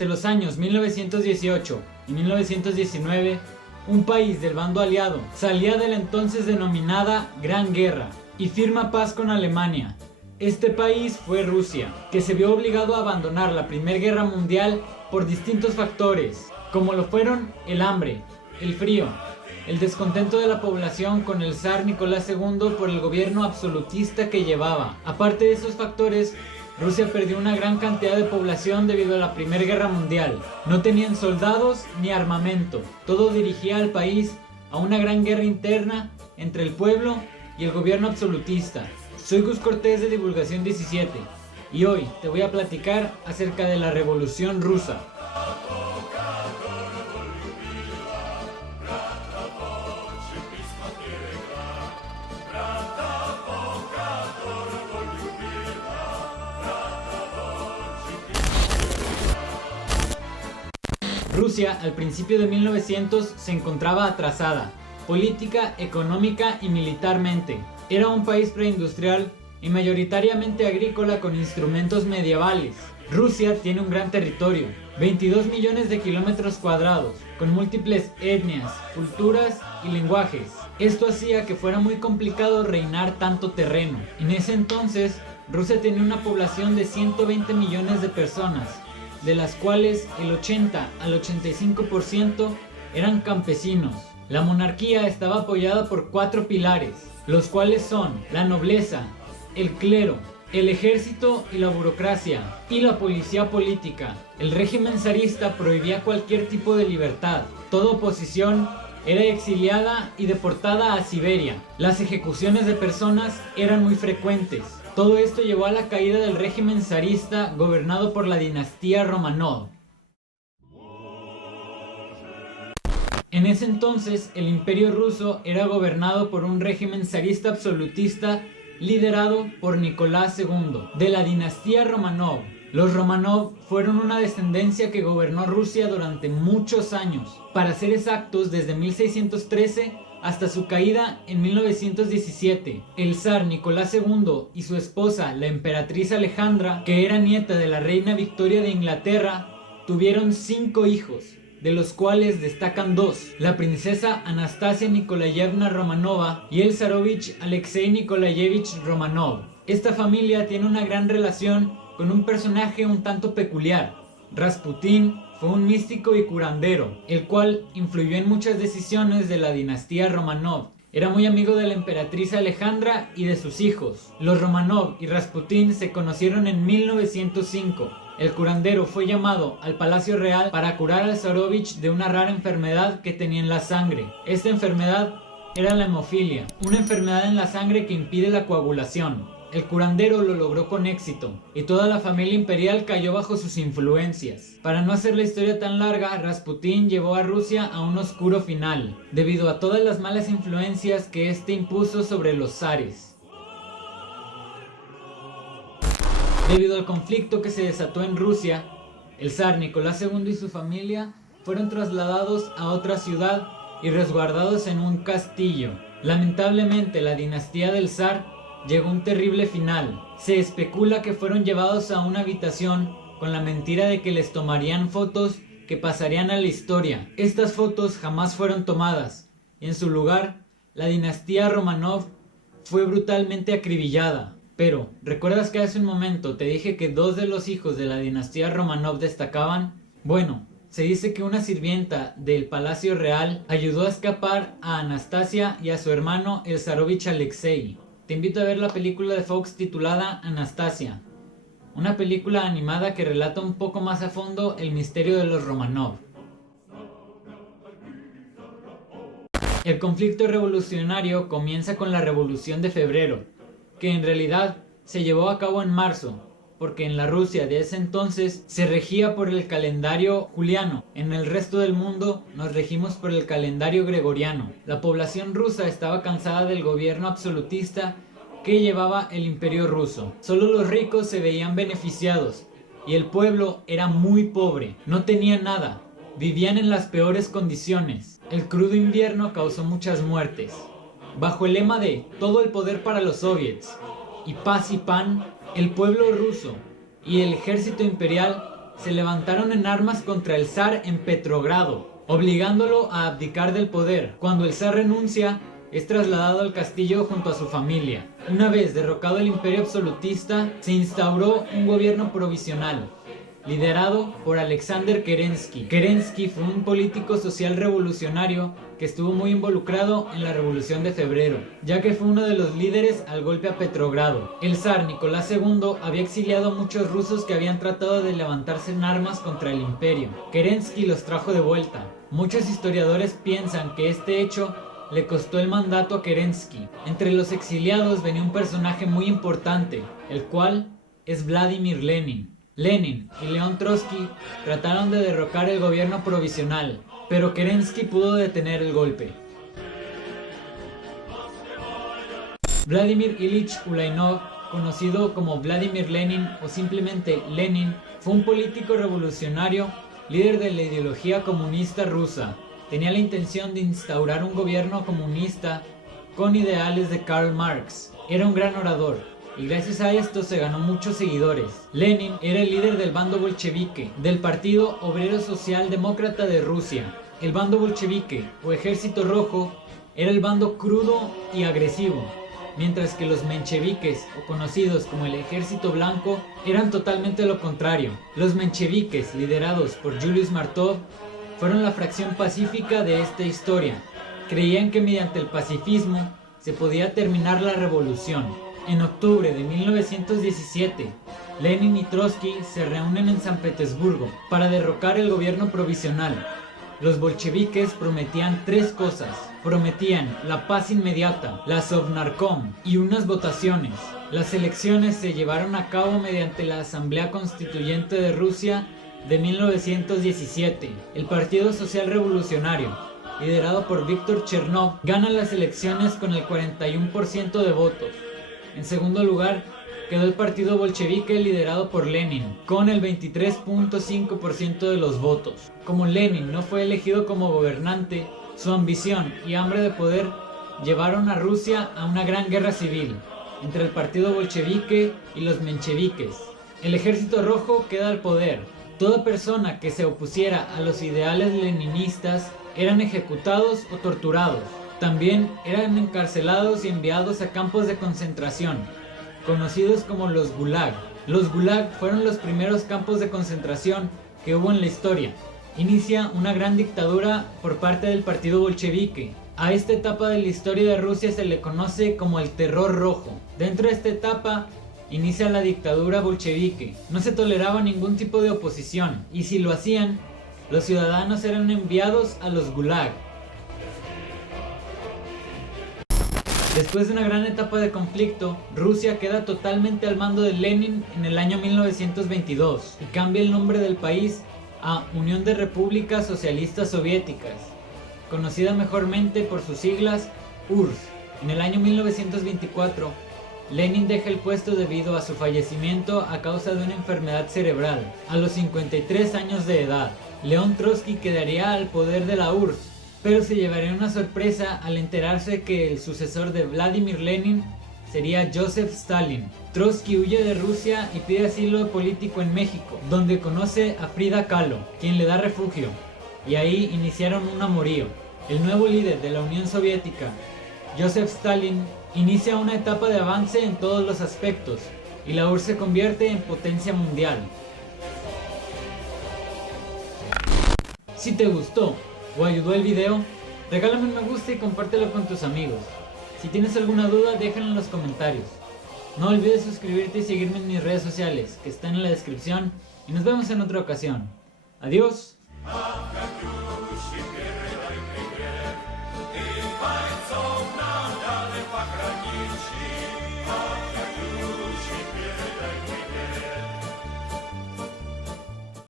Durante los años 1918 y 1919, un país del bando aliado salía de la entonces denominada Gran Guerra y firma paz con Alemania. Este país fue Rusia, que se vio obligado a abandonar la Primera Guerra Mundial por distintos factores, como lo fueron el hambre, el frío, el descontento de la población con el zar Nicolás II por el gobierno absolutista que llevaba. Aparte de esos factores, Rusia perdió una gran cantidad de población debido a la Primera Guerra Mundial. No tenían soldados ni armamento. Todo dirigía al país a una gran guerra interna entre el pueblo y el gobierno absolutista. Soy Gus Cortés de Divulgación 17 y hoy te voy a platicar acerca de la Revolución Rusa. Rusia al principio de 1900 se encontraba atrasada, política, económica y militarmente. Era un país preindustrial y mayoritariamente agrícola con instrumentos medievales. Rusia tiene un gran territorio, 22 millones de kilómetros cuadrados, con múltiples etnias, culturas y lenguajes. Esto hacía que fuera muy complicado reinar tanto terreno. En ese entonces, Rusia tenía una población de 120 millones de personas, de las cuales el 80 al 85% eran campesinos. La monarquía estaba apoyada por 4 pilares, los cuales son la nobleza, el clero, el ejército y la burocracia, y la policía política. El régimen zarista prohibía cualquier tipo de libertad. Toda oposición era exiliada y deportada a Siberia. Las ejecuciones de personas eran muy frecuentes. Todo esto llevó a la caída del régimen zarista gobernado por la dinastía Romanov. En ese entonces, el Imperio Ruso era gobernado por un régimen zarista absolutista liderado por Nicolás II, de la dinastía Romanov. Los Romanov fueron una descendencia que gobernó Rusia durante muchos años, para ser exactos desde 1613 hasta su caída en 1917. El zar Nicolás II y su esposa, la emperatriz Alejandra, que era nieta de la reina Victoria de Inglaterra, tuvieron 5 hijos, de los cuales destacan 2, la princesa Anastasia Nikolayevna Romanova y el zarovich Alexei Nikolayevich Romanov. Esta familia tiene una gran relación con un personaje un tanto peculiar. Rasputín fue un místico y curandero, el cual influyó en muchas decisiones de la dinastía Romanov. Era muy amigo de la emperatriz Alejandra y de sus hijos. Los Romanov y Rasputín se conocieron en 1905. El curandero fue llamado al Palacio Real para curar al zarovich de una rara enfermedad que tenía en la sangre. Esta enfermedad era la hemofilia, una enfermedad en la sangre que impide la coagulación. El curandero lo logró con éxito, y toda la familia imperial cayó bajo sus influencias. Para no hacer la historia tan larga, Rasputín llevó a Rusia a un oscuro final, debido a todas las malas influencias que éste impuso sobre los zares. Debido al conflicto que se desató en Rusia, el zar Nicolás II y su familia fueron trasladados a otra ciudad y resguardados en un castillo. Lamentablemente, la dinastía del zar llegó a un terrible final. Se especula que fueron llevados a una habitación con la mentira de que les tomarían fotos que pasarían a la historia. Estas fotos jamás fueron tomadas, y en su lugar, la dinastía Romanov fue brutalmente acribillada. Pero, ¿recuerdas que hace un momento te dije que 2 de los hijos de la dinastía Romanov destacaban? Bueno, se dice que una sirvienta del Palacio Real ayudó a escapar a Anastasia y a su hermano el zarovich Alexei. Te invito a ver la película de Fox titulada Anastasia, una película animada que relata un poco más a fondo el misterio de los Romanov. El conflicto revolucionario comienza con la Revolución de Febrero, que en realidad se llevó a cabo en marzo, porque en la Rusia de ese entonces se regía por el calendario juliano. En el resto del mundo nos regimos por el calendario gregoriano. La población rusa estaba cansada del gobierno absolutista que llevaba el Imperio Ruso. Solo los ricos se veían beneficiados y el pueblo era muy pobre, no tenía nada, vivían en las peores condiciones. El crudo invierno causó muchas muertes. Bajo el lema de todo el poder para los soviets y paz y pan, el pueblo ruso y el ejército imperial se levantaron en armas contra el zar en Petrogrado, obligándolo a abdicar del poder. Cuando el zar renuncia, es trasladado al castillo junto a su familia. Una vez derrocado el imperio absolutista, se instauró un gobierno provisional, liderado por Alexander Kerensky. Kerensky fue un político social revolucionario que estuvo muy involucrado en la Revolución de Febrero, ya que fue uno de los líderes al golpe a Petrogrado. El zar Nicolás II había exiliado a muchos rusos que habían tratado de levantarse en armas contra el imperio. Kerensky los trajo de vuelta. Muchos historiadores piensan que este hecho le costó el mandato a Kerensky. Entre los exiliados venía un personaje muy importante, el cual es Vladimir Lenin. Lenin y León Trotsky trataron de derrocar el gobierno provisional, pero Kerensky pudo detener el golpe. Vladimir Ilich Ulaynov, conocido como Vladimir Lenin o simplemente Lenin, fue un político revolucionario, líder de la ideología comunista rusa. Tenía la intención de instaurar un gobierno comunista con ideales de Karl Marx. Era un gran orador y gracias a esto se ganó muchos seguidores. Lenin era el líder del bando bolchevique, del Partido Obrero Social Demócrata de Rusia. El bando bolchevique o Ejército Rojo era el bando crudo y agresivo, mientras que los mencheviques, o conocidos como el Ejército Blanco, eran totalmente lo contrario. Los mencheviques, liderados por Julius Martov, fueron la fracción pacífica de esta historia. Creían que mediante el pacifismo se podía terminar la revolución. En octubre de 1917, Lenin y Trotsky se reúnen en San Petersburgo para derrocar el gobierno provisional. Los bolcheviques prometían tres cosas. Prometían la paz inmediata, la Sovnarkom y unas votaciones. Las elecciones se llevaron a cabo mediante la Asamblea Constituyente de Rusia de 1917. El Partido Social Revolucionario, liderado por Víktor Chernov, gana las elecciones con el 41% de votos. En segundo lugar, quedó el partido bolchevique liderado por Lenin, con el 23.5% de los votos. Como Lenin no fue elegido como gobernante, su ambición y hambre de poder llevaron a Rusia a una gran guerra civil entre el partido bolchevique y los mencheviques. El Ejército Rojo queda al poder. Toda persona que se opusiera a los ideales leninistas eran ejecutados o torturados. También eran encarcelados y enviados a campos de concentración, conocidos como los Gulag. Los Gulag fueron los primeros campos de concentración que hubo en la historia. Inicia una gran dictadura por parte del partido bolchevique. A esta etapa de la historia de Rusia se le conoce como el Terror Rojo. Dentro de esta etapa inicia la dictadura bolchevique. No se toleraba ningún tipo de oposición, y si lo hacían, los ciudadanos eran enviados a los Gulag. Después de una gran etapa de conflicto, Rusia queda totalmente al mando de Lenin en el año 1922 y cambia el nombre del país a Unión de Repúblicas Socialistas Soviéticas, conocida mejormente por sus siglas URSS. En el año 1924, Lenin deja el puesto debido a su fallecimiento a causa de una enfermedad cerebral, a los 53 años de edad. León Trotsky quedaría al poder de la URSS, pero se llevaría una sorpresa al enterarse que el sucesor de Vladimir Lenin sería Joseph Stalin. Trotsky huye de Rusia y pide asilo político en México, donde conoce a Frida Kahlo, quien le da refugio, y ahí iniciaron un amorío. El nuevo líder de la Unión Soviética, Joseph Stalin, inicia una etapa de avance en todos los aspectos, y la URSS se convierte en potencia mundial. Si te gustó o ayudó el video, regálame un me gusta y compártelo con tus amigos. Si tienes alguna duda, déjala en los comentarios. No olvides suscribirte y seguirme en mis redes sociales, que están en la descripción, y nos vemos en otra ocasión. Adiós. Пограничье.